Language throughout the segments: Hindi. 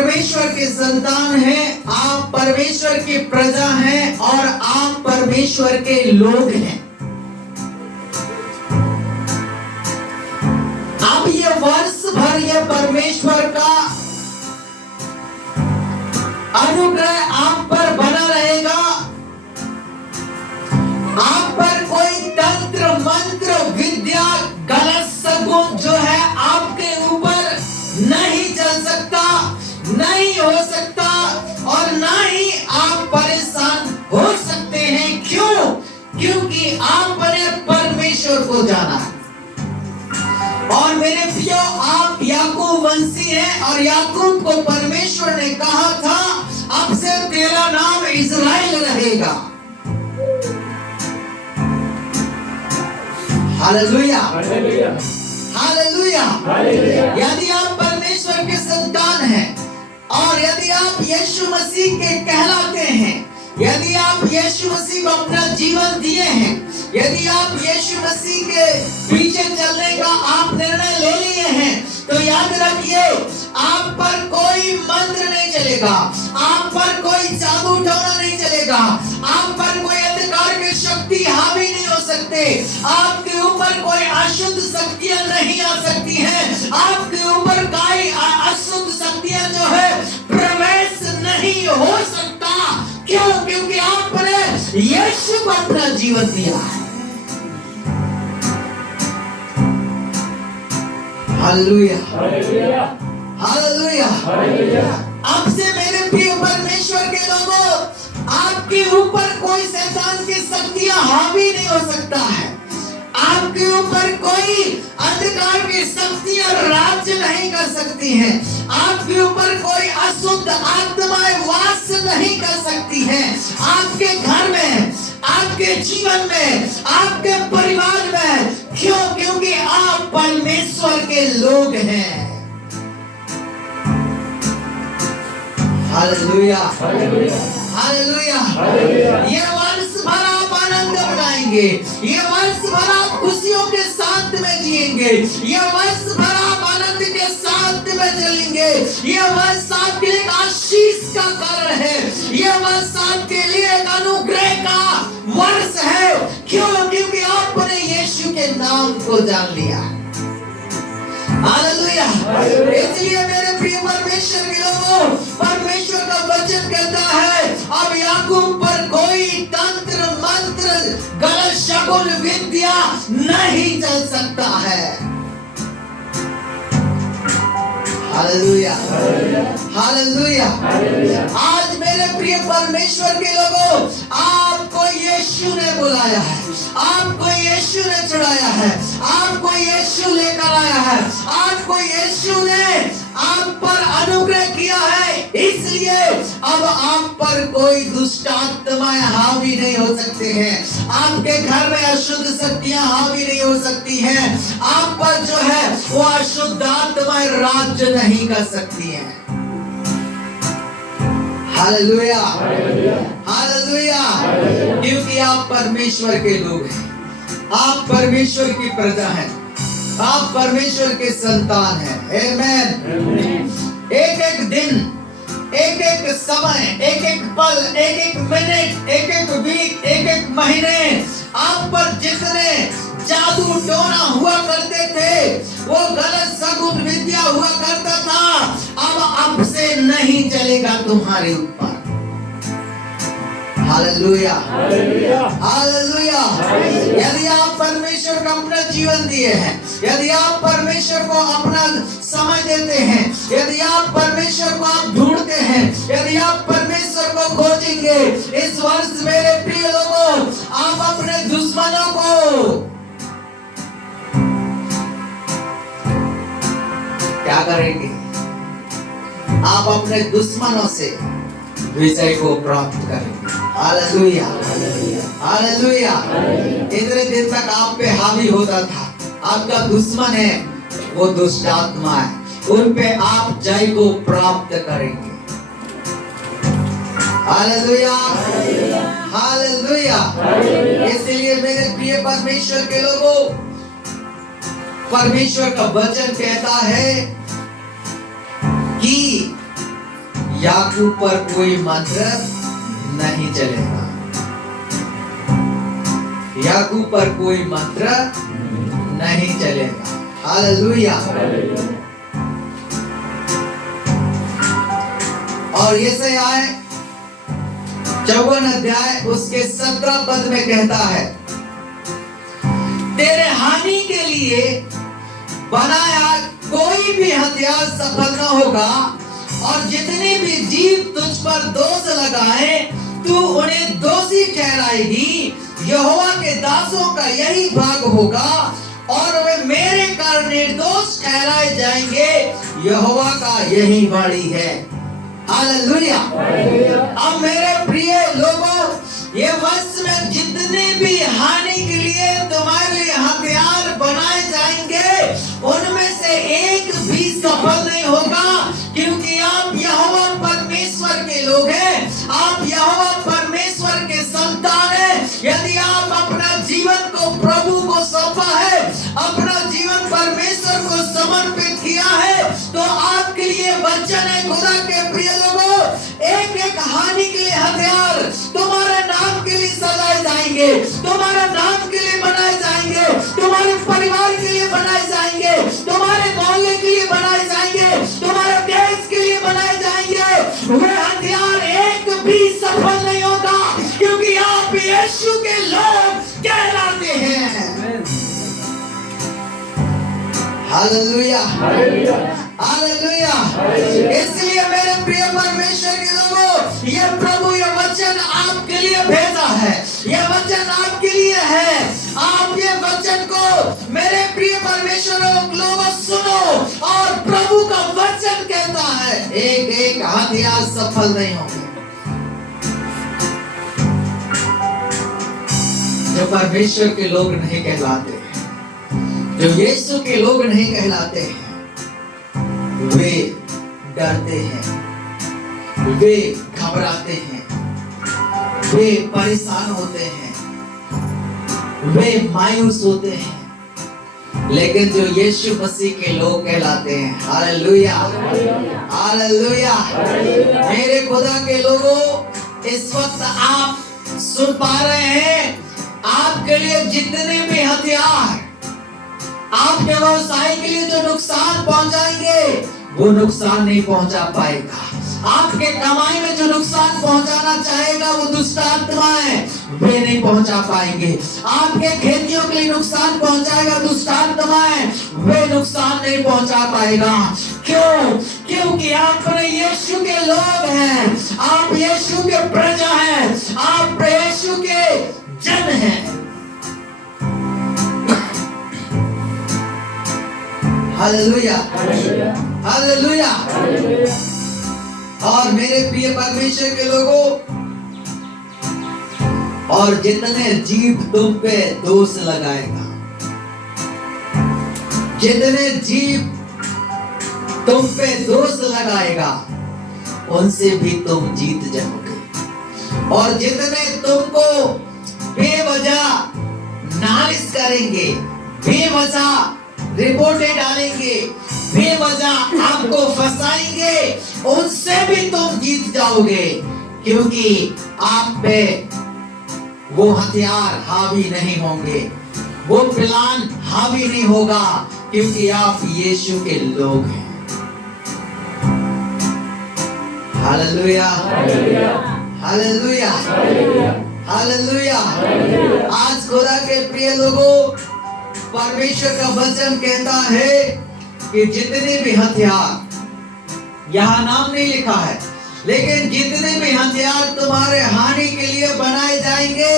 परमेश्वर के संतान हैं, आप परमेश्वर की प्रजा हैं और आप परमेश्वर के लोग हैं। अब ये वर्ष भर ये परमेश्वर का अनुग्रह आप पर बना रहेगा। आप पर कोई तंत्र मंत्र विद्या गलत शगुन जो है आपके ऊपर नहीं चल सकता, नहीं हो सकता और ना ही आप परेशान हो सकते हैं। क्यों? क्योंकि आपने परमेश्वर को जाना है। और मेरे प्रियो, आप याकूब वंशी हैं और याकूब को परमेश्वर ने कहा था अब से तेरा नाम इज़राइल रहेगा। Hallelujah, hallelujah, hallelujah. यदि आप परमेश्वर के संतान हैं और यदि आप यीशु मसीह के कहलाते हैं, यदि आप यीशु मसीह को अपना जीवन दिए हैं, यदि आप यीशु मसीह के पीछे चलने का आप निर्णय ले लिए हैं, तो याद रखिए आप पर कोई मंत्र नहीं चलेगा, आप पर कोई जादू टोना नहीं चलेगा, आप पर कोई अंधकार की शक्ति हावी नहीं हो सकते, आपके ऊपर कोई अशुद्ध शक्तियां नहीं आ सकती हैं, आपके ऊपर कोई अशुद्ध शक्तियां जो है प्रवेश नहीं हो सकता। क्यों? क्योंकि आपने यीशु को अपना जीवन दिया है। Hallelujah, hallelujah, hallelujah. अब से मेरे प्रिय परमेश्वर के लोगों, आपके ऊपर कोई शैतान की शक्तियां हावी नहीं हो सकता है, आपके ऊपर कोई अंधकार की शक्तियां राज्य नहीं कर सकती हैं, आपके ऊपर कोई अशुद्ध आत्माएं वास नहीं कर सकती हैं, आपके घर में, आपके जीवन में, आपके परिवार में। क्यों? क्योंकि आप परमेश्वर के लोग हैं। Hallelujah, hallelujah. ये वर्ष भर आप आनंद मनाएंगे, ये वर्ष भर आप खुशियों के साथ में जिएंगे, ये वर्ष भर आप आनंद के साथ में चलेंगे, ये वर्ष आपके लिए आशीष का कारण है, ये वर्ष आपके लिए एक अनुग्रह का वर्ष है। क्यों? क्योंकि आपने यीशु के नाम को जान लिया। हालेलुया। इसलिए मेरे प्रिय परमेश्वर के लोगों, परमेश्वर का वचन कहता है अब याकूब पर कोई तंत्र मंत्र गलत शगुन विद्या नहीं चल सकता है। Hallelujah, hallelujah. आज मेरे प्रिय परमेश्वर के लोगों, आपको यीशु ने बुलाया है, आपको यीशु ने चढ़ाया है, आपको यीशु लेकर आया है, आपको यीशु ने आप पर अनुग्रह किया है। इसलिए अब आप पर कोई दुष्ट आत्माएं हावी नहीं हो सकते हैं, आपके घर में अशुद्ध शक्तियां हावी नहीं हो सकती हैं, आप पर जो है वो अशुद्ध आत्माएं राज्य नहीं कर सकती हैं। Hallelujah, hallelujah. क्योंकि आप परमेश्वर के लोग हैं, आप परमेश्वर की प्रजा हैं, आप परमेश्वर के संतान हैं। आमेन। एक एक दिन, एक एक समय, एक एक पल, एक एक मिनट, एक एक वीक, एक एक महीने आप पर जितने जादू टोना हुआ करते थे, वो गलत शगुन विद्या हुआ करता था, अब से नहीं चलेगा तुम्हारे ऊपर। Hallelujah, hallelujah. यदि आप परमेश्वर को अपना जीवन दिए हैं, यदि आप परमेश्वर को अपना समय देते हैं, यदि आप परमेश्वर को आप ढूंढते हैं, यदि आप परमेश्वर को खोजेंगे, इस वर्ष मेरे प्रिय लोगों, आप अपने दुश्मनों को क्या करेंगे? आप अपने दुश्मनों से विजय को प्राप्त करेंगे। Hallelujah, hallelujah. इतने दिन तक आप पे हावी होता था, आपका दुश्मन है, वो दुष्ट आत्मा है, उन पे आप जय को प्राप्त करेंगे। Hallelujah, hallelujah. इसलिए मेरे प्रिय परमेश्वर के लोगों, परमेश्वर का वचन कहता है कि याकूब पर कोई मंत्र नहीं चलेगा। याकूब पर कोई मंत्र नहीं चलेगा। हालेलुया। और यशायाह आए 54 अध्याय उसके 17 पद में कहता है, तेरे हानि के लिए बनाया कोई भी हथियार सफल न होगा, और जितने भी जीव तुझ पर दोष लगाए तू उन्हें दोषी ठहराएगी। यहोवा के दासों का यही भाग होगा और वे मेरे कारण निर्दोष ठहराए जाएंगे। यहोवा का यही वाणी है। हालेलुया। अब मेरे प्रिय लोगों, ये वर्ष में जितने भी हानि के लिए तुम्हारे हथियार बनाए जाएंगे, उनमें से एक भी सफल नहीं होगा, क्योंकि आप यहोवा परमेश्वर के लोग हैं। आप यहोवा परमेश्वर के संतान हैं। यदि आप अपना जीवन को प्रभु को सौंपा है, अपना जीवन परमेश्वर को समर्पित किया है, तो आपके लिए वचन है खुदा के प्रिय लोगों, एक एक हानि के लिए हथियार तुम्हारे नाम के लिए सजाए जाएंगे, तुम्हारे नाम के लिए बनाए जाएंगे, तुम्हारे परिवार के लिए बनाए जाएंगे, तुम्हारे मोहल्ले के लिए बनाए जाएंगे, तुम्हारे देश के लिए बनाए जाएंगे। वे हथियार एक भी सफल नहीं होगा, क्योंकि आप यीशु के लोग कहलाते हैं। Hallelujah, hallelujah. इसलिए मेरे प्रिय परमेश्वर के लोगों, ये प्रभु ये वचन आपके लिए भेजा है, ये वचन आपके लिए है। आप ये वचन को मेरे प्रिय परमेश्वर लोगों सुनो, और प्रभु का वचन कहता है एक एक हथियार सफल नहीं होंगे। जो परमेश्वर के लोग नहीं कहलाते, जो यीशु के लोग नहीं कहलाते हैं, वे डरते हैं, वे घबराते हैं, वे परेशान होते हैं, वे मायूस होते हैं। लेकिन जो यीशु मसीह के लोग कहलाते हैं, हालेलुया, हालेलुया। मेरे खुदा के लोगों, इस वक्त आप सुन पा रहे हैं, आपके लिए जितने भी हथियार आपके व्यवसाय के लिए जो नुकसान पहुंचाएंगे, वो नुकसान नहीं पहुंचा पाएगा। आपके कमाई में जो नुकसान पहुंचाना चाहेगा, वो दुष्ट आत्माएं वे नहीं पहुंचा पाएंगे। आपके खेतियों के लिए नुकसान पहुंचाएगा दुष्ट आत्माएं, वे नुकसान नहीं पहुंचा पाएगा। क्यों? क्योंकि आप यीशु के लोग हैं, आप यीशु के प्रजा हैं, आप यीशु के जन हैं। Hallelujah, hallelujah. और मेरे प्रिय परमेश्वर के लोगों, और जितने जीव तुम पे दोष लगाएगा, जितने जीव तुम पे दोष लगाएगा, उनसे भी तुम जीत जाओगे। और जितने तुमको बेवजह नालिश करेंगे, बेवजह रिपोर्टें डालेंगे, बेवजह आपको फंसाएंगे, उनसे भी तुम जीत जाओगे, क्योंकि आप पे वो हथियार हावी नहीं होंगे, वो प्लान हावी नहीं होगा, क्योंकि आप यीशु के लोग हैं। Hallelujah, hallelujah, hallelujah. आज खुदा के प्रिय लोगों, परमेश्वर का वचन कहता है कि जितने भी हथियार, यहाँ नाम नहीं लिखा है, लेकिन जितने भी हथियार तुम्हारे हानि के लिए बनाए जाएंगे,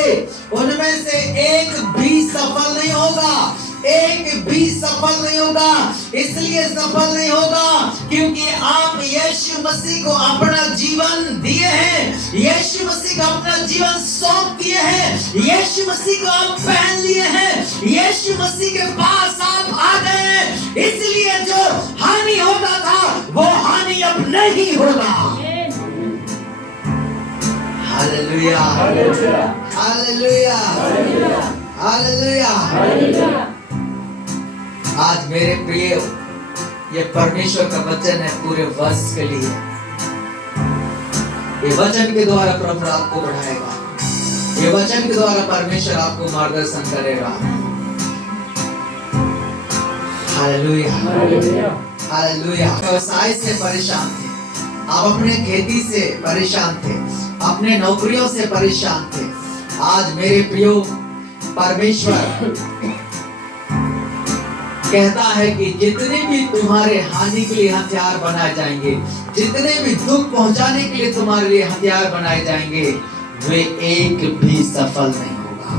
उनमें से एक भी सफल नहीं होगा, एक भी सफल नहीं होगा। इसलिए सफल नहीं होगा क्योंकि आप यीशु मसीह को अपना जीवन दिए हैं, यीशु मसीह को अपना जीवन सौंप दिए हैं, यीशु मसीह को आप पहन लिए हैं, यीशु मसीह के पास आप आ गए हैं। इसलिए जो हानि होता था, वो हानि अब नहीं होगा। Hallelujah, hallelujah, hallelujah. आज मेरे प्रिय, ये परमेश्वर का वचन है पूरे वर्ष के लिए। ये वचन के द्वारा प्रभु आपको बढ़ाएगा, ये वचन के द्वारा परमेश्वर आपको मार्गदर्शन करेगा। Hallelujah, hallelujah. व्यवसाय से परेशान थे, आप अपने खेती से परेशान थे, अपने नौकरियों से परेशान थे। आज मेरे प्रियो परमेश्वर कहता है कि जितने भी तुम्हारे हानि के लिए हथियार बनाए जाएंगे, जितने भी दुख पहुंचाने के लिए तुम्हारे लिए हथियार बनाए जाएंगे, वे एक भी सफल नहीं होगा,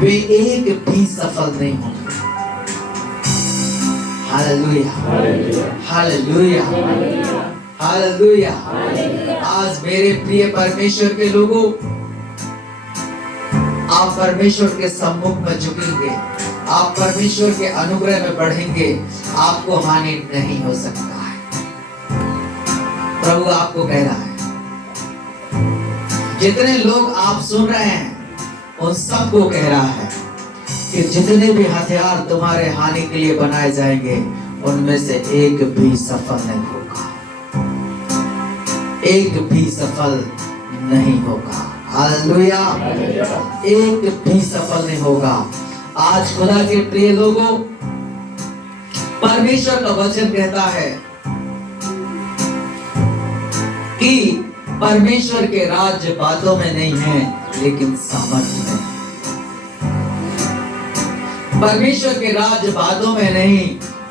वे एक भी सफल नहीं होगा। Hallelujah, hallelujah, hallelujah. आज मेरे प्रिय परमेश्वर के लोगों, आप परमेश्वर के सम्मुख में झुकेंगे, आप परमेश्वर के अनुग्रह में बढ़ेंगे, आपको हानि नहीं हो सकता है। प्रभु आपको कह रहा है, जितने लोग आप सुन रहे हैं उन सबको कह रहा है कि जितने भी हथियार तुम्हारे हानि के लिए बनाए जाएंगे, उनमें से एक भी सफल नहीं होगा, एक भी सफल नहीं होगा। हालेलुया, एक भी सफल नहीं होगा। आज खुदा के प्रिय लोगों, परमेश्वर का वचन कहता है कि परमेश्वर के राज्य बातों में नहीं है, लेकिन सामर्थ्य में। परमेश्वर के राज्य बातों में नहीं,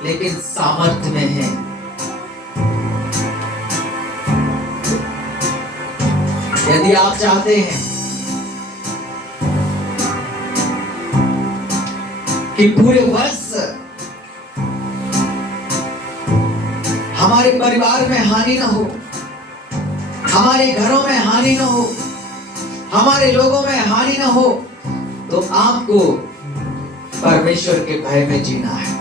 लेकिन सामर्थ्य में है। यदि आप चाहते हैं कि पूरे वर्ष हमारे परिवार में हानि न हो, हमारे घरों में हानि न हो, हमारे लोगों में हानि न हो, तो आपको परमेश्वर के भय में जीना है,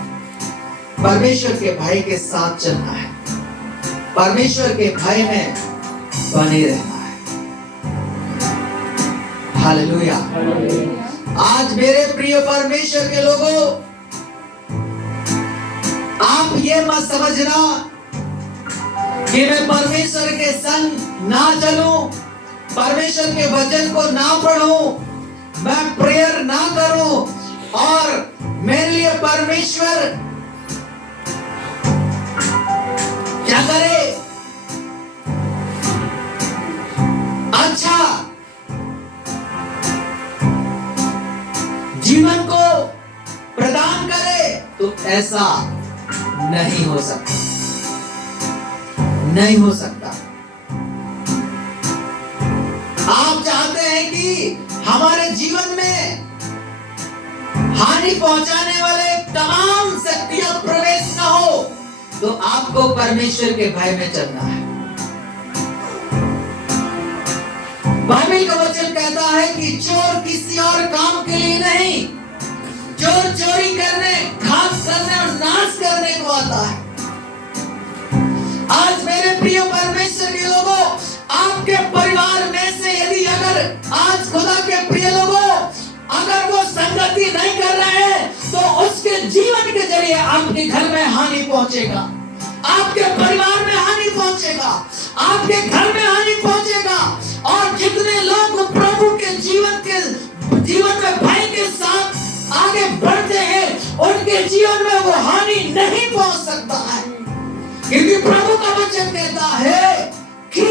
परमेश्वर के भय के साथ चलना है, परमेश्वर के भय में बने रहना है। हालेलुया। आज मेरे प्रिय परमेश्वर के लोगों, आप ये मत समझना कि मैं परमेश्वर के संग ना चलूं, परमेश्वर के वचन को ना पढ़ूं, मैं प्रेयर ना करूं और मेरे लिए परमेश्वर क्या करे, अच्छा जीवन को प्रदान करे, तो ऐसा नहीं हो सकता, नहीं हो सकता। आप चाहते हैं कि हमारे जीवन में हानि पहुंचाने वाले तमाम शक्तियां प्रवेश न हो, तो आपको परमेश्वर के भय में चलना है। बाइबल का वचन कहता है कि चोर किसी और काम के लिए नहीं, चोर चोरी करने, घात करने और नाश करने को आता है। आज मेरे प्रिय परमेश्वर के लोगों, आपके परिवार में से यदि अगर आज खुदा के प्रिय लोगों अगर वो संगति नहीं कर रहे हैं, तो उसके जीवन के जरिए आपके घर में हानि पहुंचेगा, आपके परिवार में हानि पहुंचेगा, आपके घर में हानि पहुंचेगा। और जितने लोग प्रभु के जीवन में भय के साथ आगे बढ़ते हैं, उनके जीवन में वो हानि नहीं पहुंच सकता है, क्योंकि प्रभु का वचन कहता है कि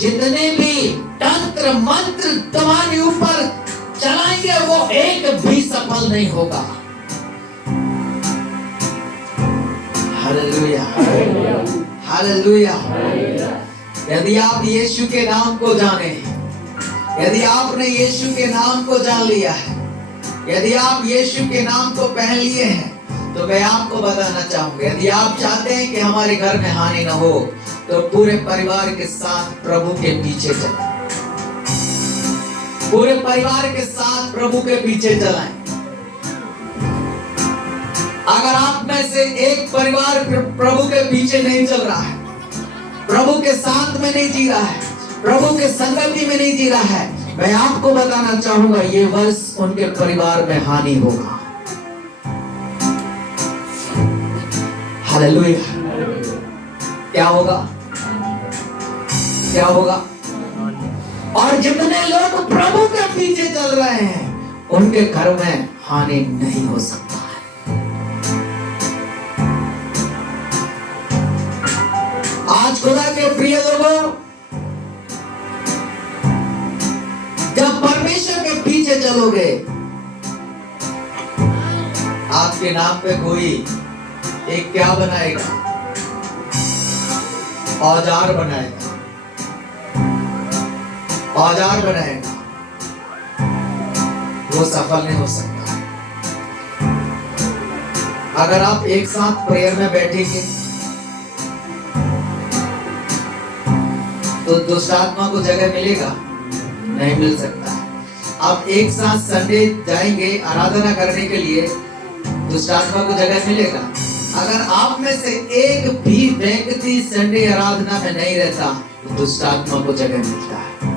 जितने भी तंत्र मंत्र तुम्हारे ऊपर चलाएंगे, वो एक भी सफल नहीं होगा। Hallelujah, hallelujah. यदि आप यीशु के नाम को जाने, यदि आपने यीशु के नाम को जान लिया है, यदि आप यीशु के नाम को पहन लिए हैं, तो मैं आपको बताना चाहूंगा, यदि आप चाहते हैं कि हमारे घर में हानि न हो, तो पूरे परिवार के साथ प्रभु के पीछे चलें, पूरे परिवार के साथ प्रभु के पीछे चलाएं। अगर आप में से एक परिवार प्रभु के पीछे नहीं चल रहा है, प्रभु के साथ में नहीं जी रहा है, प्रभु के संगति में नहीं जी रहा है, मैं आपको बताना चाहूंगा, ये वर्ष उनके परिवार में हानि होगा। हालेलुया। क्या होगा? क्या होगा? और जितने लोग प्रभु के पीछे चल रहे हैं उनके घर में हानि नहीं हो सकता है। आज खुदा के प्रिय लोगों, जब परमेश्वर के पीछे चलोगे, आपके नाम पे कोई एक क्या बनाएगा? औजार बनाएगा, औजार बनाएगा, वो सफल नहीं हो सकता। अगर आप एक साथ प्रेयर में बैठेंगे तो दुष्ट आत्मा को जगह मिलेगा? नहीं मिल सकता है। आप एक साथ संडे जाएंगे आराधना करने के लिए, दुष्ट आत्मा को जगह मिलेगा? अगर आप में से एक भी व्यक्ति संडे आराधना में नहीं रहता तो दुष्ट आत्मा को जगह मिलता है।